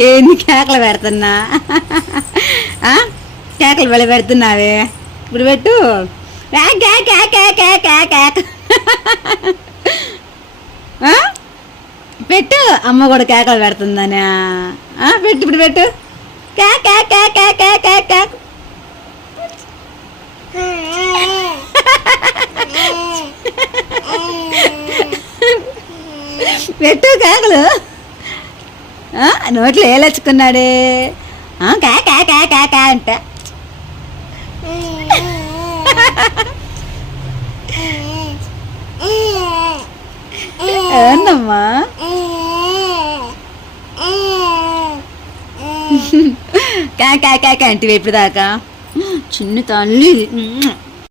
ఏంది కేకలు పెడుతున్నా? కేకలు వెళ్ళి పెడుతున్నావే. ఇప్పుడు పెట్టు. పెట్టు. అమ్మ కూడా కేకలు పెడుతుందనే. పెట్టు ఇప్పుడు పెట్టు. పెట్టు కేకలు. నోట్లో ఏలెచ్చుకున్నాడే. అంట. ఏందమ్మా? అంటే ఇప్పుడు దాకా చిన్న తల్లి.